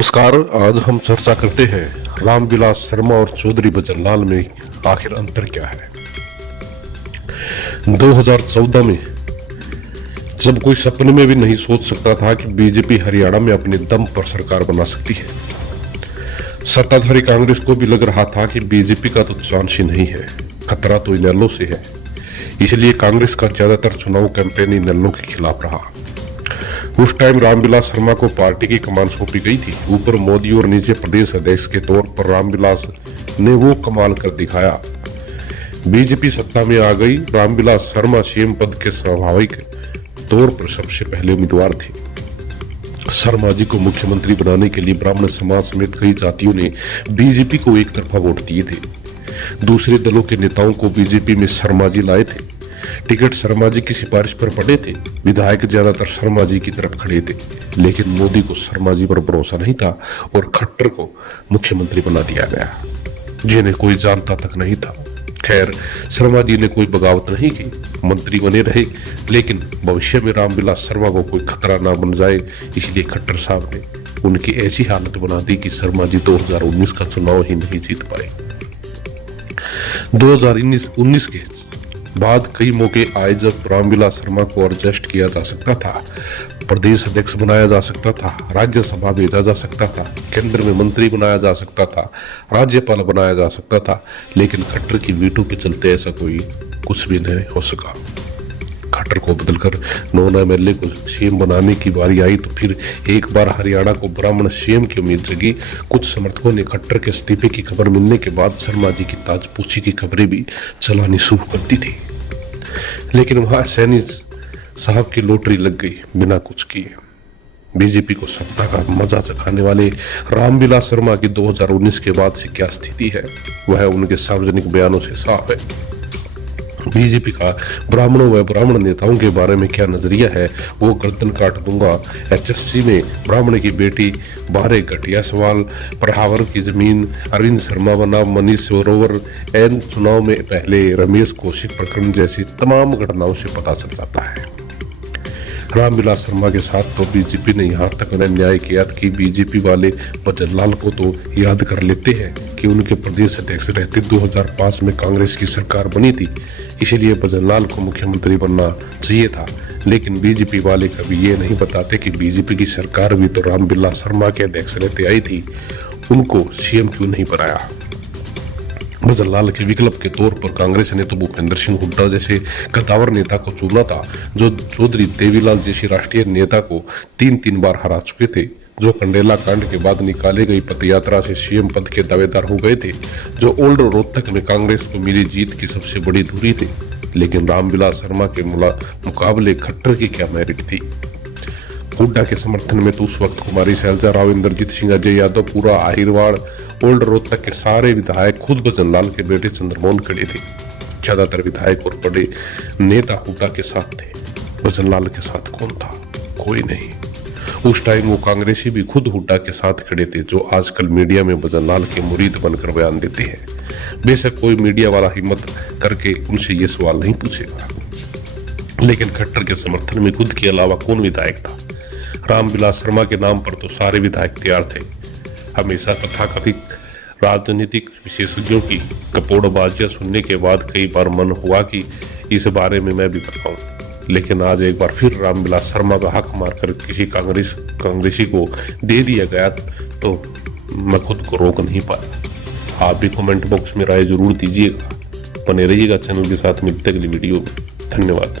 नमस्कार। आज हम चर्चा करते हैं रामविलास शर्मा और चौधरी भजनलाल में आखिर अंतर क्या है। 2014 में जब कोई सपने में भी नहीं सोच सकता था कि बीजेपी हरियाणा में अपने दम पर सरकार बना सकती है। सत्ताधारी कांग्रेस को भी लग रहा था कि बीजेपी का तो चांस ही नहीं है, खतरा तो इनेलो से है। इसलिए कांग्रेस का ज्यादातर चुनाव कैंपेन इनेलो के खिलाफ रहा। उस टाइम रामविलास शर्मा को पार्टी की कमान सौंपी गई थी। ऊपर मोदी और नीचे प्रदेश अध्यक्ष के तौर पर रामविलास ने वो कमाल कर दिखाया। बीजेपी सत्ता में आ गई। रामविलास शर्मा सीएम पद के स्वाभाविक तौर पर सबसे पहले उम्मीदवार थे। शर्मा जी को मुख्यमंत्री बनाने के लिए ब्राह्मण समाज समेत कई जातियों ने बीजेपी को एक तरफा वोट दिए थे। दूसरे दलों के नेताओं को बीजेपी में शर्मा जी लाए थे। टिकट शर्मा जी की सिफारिश पर पड़े थे। विधायक ज्यादातर शर्मा जी की तरफ खड़े थे, लेकिन मोदी को शर्मा जी पर भरोसा नहीं था और खट्टर को मुख्यमंत्री बना दिया गया, जिन्हें कोई जानता तक नहीं था। खैर, शर्मा जी ने कोई बगावत नहीं की, मंत्री बने रहे, लेकिन भविष्य में रामविलास शर्मा को कोई खतरा ना बन जाए, इसलिए खट्टर साहब ने उनकी ऐसी हालत बना दी कि शर्मा जी 2019 का चुनाव ही नहीं जीत पाए। 2019 के बाद कई मौके आए जब रामविलास शर्मा को एडजस्ट किया जा सकता था, प्रदेश अध्यक्ष बनाया जा सकता था, राज्यसभा भेजा जा सकता था, केंद्र में मंत्री बनाया जा सकता था, राज्यपाल बनाया जा सकता था, लेकिन खट्टर की वीटो के चलते ऐसा कोई कुछ भी नहीं हो सका। खट्टर को बदलकर नॉन एमएलए को सीएम बनाने की बारी आई तो फिर एक बार हरियाणा को ब्राह्मण सीएम की उम्मीद जगी। कुछ समर्थकों ने खट्टर के इस्तीफे की खबर मिलने के बाद शर्मा जी की ताजपोशी की खबरें भी चलानी शुरू कर दी थी, लेकिन वहां सैनी साहब की लॉटरी लग गई बिना कुछ किए। बीजेपी को सत्ता का मजा चखाने वाले रामविलास शर्मा की 2019 के बाद से क्या स्थिति है, वह उनके सार्वजनिक बयानों से साफ है। बीजेपी का ब्राह्मणों व ब्राह्मण नेताओं के बारे में क्या नजरिया है, वो गर्दन काट दूंगा। एचएससी में ब्राह्मण की बेटी, 12 घटिया सवाल, प्रहावर की जमीन, अरविंद शर्मा बनाम मनीष सरोवर, एन चुनाव में पहले रमेश कौशिक प्रकरण जैसी तमाम घटनाओं से पता चल जाता है। रामविलास शर्मा के साथ तो बीजेपी ने यहाँ तक न्याय किया कि बीजेपी वाले भजनलाल को तो याद कर लेते हैं कि उनके प्रदेश अध्यक्ष रहते 2005 में कांग्रेस की सरकार बनी थी, इसलिए भजनलाल को मुख्यमंत्री बनना चाहिए था। लेकिन बीजेपी वाले कभी ये नहीं बताते कि बीजेपी की सरकार भी तो रामविलास शर्मा के अध्यक्ष रहते आई थी, उनको सीएम क्यों नहीं बनाया। भजनलाल के विकल्प के तौर पर कांग्रेस ने तो भूपेंद्र सिंह हुड्डा जैसे कद्दावर नेता को चुना था, जो चौधरी देवीलाल जैसी राष्ट्रीय नेता को 3 बार हरा चुके थे, जो कंडेला कांड के बाद निकाले गई पदयात्रा से सीएम पद के दावेदार हो गए थे, जो ओल्ड रोहतक में कांग्रेस को मिली जीत की सबसे बड़ी धुरी थे। लेकिन रामविलास शर्मा के मुकाबले खट्टर की क्या मेरिट थी। हुड्डा के समर्थन में तो उस वक्त कुमारी शैलजा राव, इंद्रजीत सिंह, अजय यादव, पूरा आहिरवाड़, ओल्ड रोहतक के सारे विधायक, खुद भजनलाल के बेटे चंद्रमोहन खड़े थे। ज्यादातर विधायक और बड़े नेता हुड्डा के साथ थे। भजनलाल के साथ कौन था? कोई नहीं। उस टाइम वो कांग्रेसी भी खुद हुड्डा के साथ खड़े थे, जो आजकल मीडिया में भजनलाल के मुरीद बनकर बयान देते हैं। बेशक कोई मीडिया वाला हिम्मत करके उनसे ये सवाल नहीं पूछेगा, लेकिन खट्टर के समर्थन में खुद के अलावा कौन विधायक था? रामविलास शर्मा के नाम पर तो सारे विधायक तैयार थे। हमेशा तथाकथित राजनीतिक विशेषज्ञों की कपोड़बाजियां सुनने के बाद कई बार मन हुआ कि इस बारे में मैं भी बताऊं, लेकिन आज एक बार फिर रामविलास शर्मा का हक मारकर किसी कांग्रेसी को दे दिया गया तो मैं खुद को रोक नहीं पाया। आप भी कमेंट बॉक्स में राय जरूर दीजिएगा। बने रहिएगा चैनल के साथ। मिलते अगली वीडियो में। धन्यवाद।